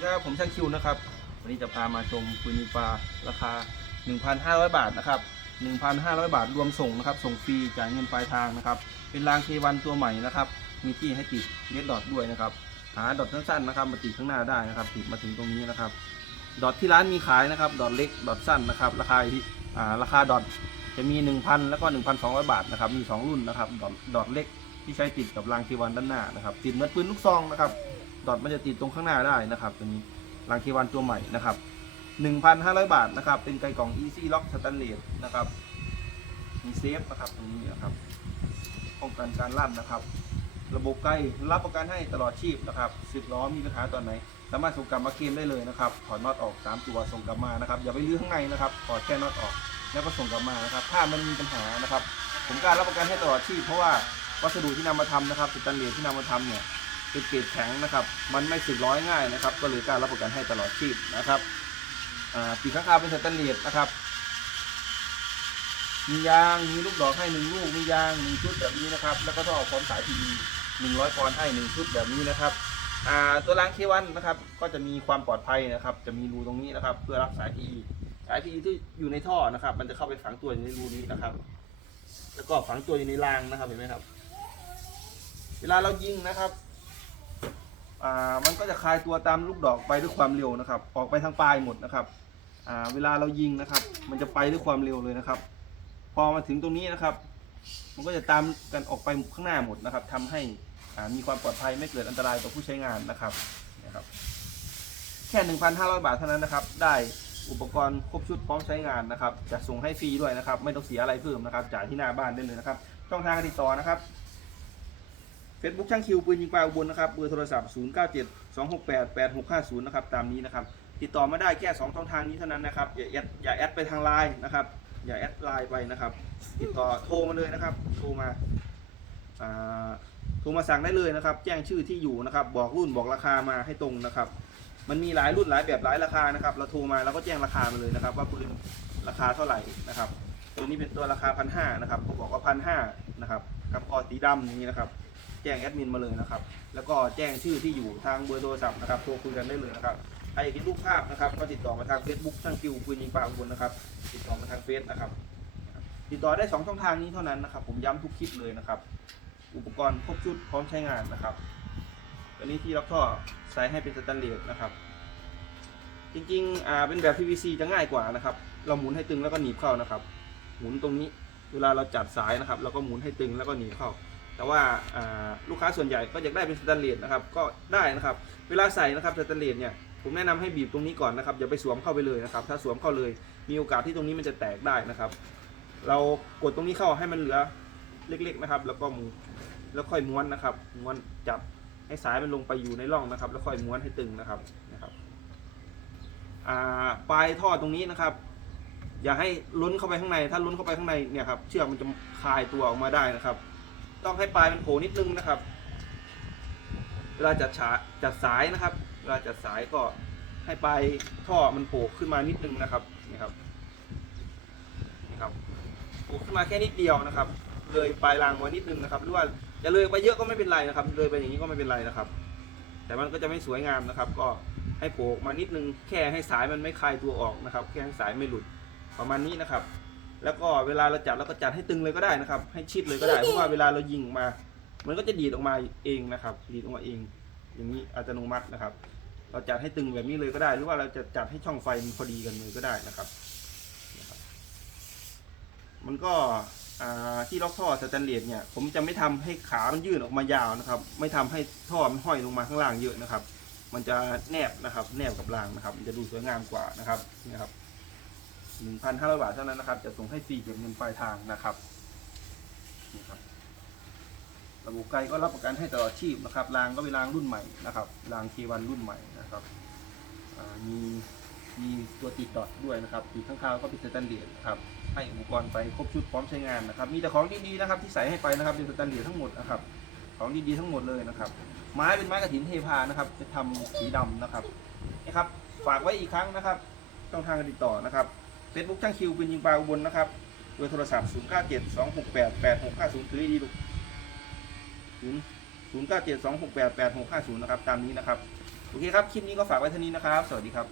ครับผมช่างคิวนะครับ วันนี้จะพามาชมปืนยิงปลาราคา 1,500 บาทนะครับ 1,500 บาทรวมส่งนะครับ ส่งฟรีจ่ายเงินปลายทางนะครับ เป็นรางเควันตัวใหม่นะครับ มีที่ให้ติดเลดดอทด้วยนะครับ หาดอทสั้นๆนะครับมาติดข้างหน้าได้นะครับ ติดมาถึงตรงนี้นะครับ ดอทที่ร้านมีขายนะครับ ดอทเล็ก ดอทสั้นนะครับ ราคาอยู่ที่อ่าราคาดอทจะมี 1,000 แล้วก็ 1,200 บาทนะครับ มี 2 รุ่นนะครับ ดอทดอทเล็กที่ใช้ติดกับรางเควันด้านหน้านะครับ ติดเหมือนปืนลูกซองนะครับ ดอทมันจะติดตรงข้างหน้าได้นะครับตัวนี้รางเควันตัวใหม่นะครับ 1,500 บาทนะครับ เป็นไกลกล่อง Easy Lock Stainless นะครับ มีเซฟนะครับตรงนี้นะครับป้องกันการลั่นนะครับ ระบบไกลรับประกันให้ตลอดชีพนะครับสิบล้อมีปัญหาตอนไหน สามารถส่งกลับมาเคลมได้เลยนะครับ ถอดน็อตออกสามตัวส่งกลับมานะครับ อย่าไปลื้อข้างในนะครับถอดแค่น็อตออก แล้วก็ส่งกลับมานะครับ ถ้ามันมีปัญหานะครับ ผมการรับประกันให้ตลอดชีพเพราะว่าวัสดุที่นำมาทำนะครับสแตนเลสที่นำมาทำเนี่ย เป็นเกรดแข็งนะครับ มันไม่สึกร้อยง่ายนะครับ ก็เลยกล้ารับประกันให้ตลอดชีพนะครับอ่าปีกข้างคาวเป็นสแตนเลสนะครับ มียาง มีลูกดอกให้หนึ่งลูก มียางหนึ่งชุดแบบนี้นะครับ แล้วก็ท่อพร้อมสายพีดีหนึ่งร้อยปอนด์ให้หนึ่งชุดแบบนี้นะครับอ่าตัวรางเควันนะครับ ก็จะมีความปลอดภัยนะครับ จะมีรูตรงนี้นะครับ เพื่อรับสายพีสายพีที่อยู่ในท่อนะครับ มันจะเข้าไปฝังตัวอยู่ในรูนี้นะครับ แล้วก็ฝังตัวอยู่ในรางนะครับเห็นไหมครับ เวลาเรายิงนะครับ มันก็จะคลายตัวตามลูกดอกไปด้วยความเร็วนะครับ ออกไปทางปลายหมดนะครับเวลาเรายิงนะครับ มันจะไปด้วยความเร็วเลยนะครับ พอมาถึงตรงนี้นะครับ มันก็จะตามกันออกไปข้างหน้าหมดนะครับทำให้มีความปลอดภัยไม่เกิดอันตรายต่อผู้ใช้งานนะครับนะครับ แค่ 1,500 บาทเท่านั้นนะครับ ได้อุปกรณ์ครบชุดพร้อมใช้งานนะครับจะส่งให้ฟรีด้วยนะครับ ไม่ต้องเสียอะไรเพิ่มนะครับ จ่ายที่หน้าบ้านได้เลยนะครับ ช่องทางติดต่อนะครับ Facebook ช่างคิวปืนยิงปลาอุบลนะครับเบอร์โทรศัพท์ 0 9 7 2 6 8 8 6 5 0 นะครับตามนี้นะครับติดต่อมาได้แค่2ช่องทางนี้เท่านั้นนะครับอย่าแอดอย่าแอดไปทางไลน์นะครับอย่าแอดไลน์ไปนะครับ ติดต่อโทรมาเลยนะครับโทรมาอ่าโทรมาสั่งได้เลยนะครับ แจ้งชื่อที่อยู่นะครับ บอกรุ่นบอกราคามาให้ตรงนะครับ มันมีหลายรุ่นหลายแบบหลายราคานะครับ เราโทรมาแล้วก็แจ้งราคามาเลยนะครับ ว่าปืนราคาเท่าไหร่นะครับตัวนี้เป็นตัวราคาพันห้านะครับเขาบอกว่าพันห้านะครับกับคอสีดำนี้นะครับ แจ้งแอดมินมาเลยนะครับ แล้วก็แจ้งชื่อที่อยู่ทางเบอร์โทรศัพท์นะครับโทรคุยกันได้เลยนะครับใครอยากเห็นรูปภาพนะครับ ก็ติดต่อมาทาง Facebook ช่างคิวปืนยิงปลาอุบลนะครับ ติดต่อมาทางเฟซนะครับ ติดต่อได้สองช่องทางนี้เท่านั้นนะครับ ผมย้ำทุกคลิปเลยนะครับ อุปกรณ์ครบชุดพร้อมใช้งานนะครับตัวนี้ที่รับท่อใส่ให้เป็นสแตนเลสนะครับ จริงๆอ่าเป็นแบบ PVC จะง่ายกว่านะครับ เราหมุนให้ตึงแล้วก็หนีบเข้านะครับ หมุนตรงนี้เวลาเราจัดสายนะครับ เราก็หมุนให้ตึงแล้วก็หนีบเข้า แต่ว่าลูกค้าส่วนใหญ่ก็อยากได้เป็นสแตนเลสนะครับก็ได้นะครับ เวลาใส่นะครับสแตนเลสเนี่ยผมแนะนำให้บีบตรงนี้ก่อนนะครับอย่าไปสวมเข้าไปเลยนะครับถ้าสวมเข้าเลยมีโอกาสที่ตรงนี้มันจะแตกได้นะครับ เรากดตรงนี้เข้าให้มันเหลือเล็กๆนะครับ แล้วก็มุนแล้วค่อยม้วนนะครับม้วนจับให้สายมันลงไปอยู่ในร่องนะครับ แล้วค่อยม้วนให้ตึงนะครับนะครับปลายท่อตรงนี้นะครับ อย่าให้ล้นเข้าไปข้างใน ถ้าล้นเข้าไปข้างในเนี่ยครับเชือกมันจะคลายตัวออกมาได้นะครับ ต้องให้ปลายมันโผล่นิดนึงนะครับ เวลาจัดฉาจัดสายนะครับ เวลาจัดสายก็ให้ปลายท่อมันโผล่ขึ้นมานิดนึงนะครับนี่ครับนี่ครับโผล่ขึ้นมาแค่นิดเดียวนะครับ เลยปลายรางไว้นิดนึงนะครับ หรือว่าจะเลยไปเยอะก็ไม่เป็นไรนะครับ เลยไปอย่างนี้ก็ไม่เป็นไรนะครับ แต่มันก็จะไม่สวยงามนะครับ ก็ให้โผล่มานิดนึง แค่ให้สายมันไม่คลายตัวออกนะครับ แค่ให้สายไม่หลุดประมาณนี้นะครับ แล้วก็เวลาเราจัดเราก็จัดให้ตึงเลยก็ได้นะครับ ให้ชิดเลยก็ได้เพราะว่าเวลาเรายิงออกมา มันก็จะดีดออกมาเองนะครับดีดออกมาเอง อย่างนี้อัตโนมัตินะครับ เราจัดให้ตึงแบบนี้เลยก็ได้ หรือว่าเราจะจัดให้ช่องไฟมันพอดีกันเลยก็ได้นะครับนะครับมันก็อ่าที่ล็อกท่อสแตนเลสเนี่ยผมจะไม่ทำให้ขามันยื่นออกมายาวนะครับ ไม่ทำให้ท่อมันห้อยลงมาข้างล่างเยอะนะครับ มันจะแนบนะครับ แนบกับรางนะครับ มันจะดูสวยงามกว่านะครับนี่ครับ หนึ่งพันห้าร้อยบาทเท่านั้นนะครับ จะส่งให้ฟรีเก็บเงินปลายทางนะครับนี่ครับ ระบบไกลก็รับประกันให้ตลอดชีพนะครับ รางก็เป็นรางรุ่นใหม่นะครับ รางเควันรุ่นใหม่นะครับมีมีตัวติดดอทด้วยนะครับติดข้างคาวก็เป็นสแตนเลสนะครับ ให้อุปกรณ์ไปครบชุดพร้อมใช้งานนะครับ มีแต่ของดีๆนะครับ ที่ใส่ให้ไปนะครับเป็นสแตนเลสทั้งหมดนะครับ ของดีๆทั้งหมดเลยนะครับ ไม้เป็นไม้กระถินเทพานะครับ จะทำสีดำนะครับนี่ครับ ฝากไว้อีกครั้งนะครับ ช่องทางการติดต่อนะครับ เฟซบุ๊กช่างคิวปืนยิงปลาอุบลนะครับเบอร์โทรศัพท์ 0 9 7 2 6 8 8 6 5 0ถือดีลูก0 0 9 7 2 6 8 8 6 5 0 นะครับ ตามนี้นะครับ โอเคครับ คลิปนี้ก็ฝากไว้เท่านี้นะครับ สวัสดีครับ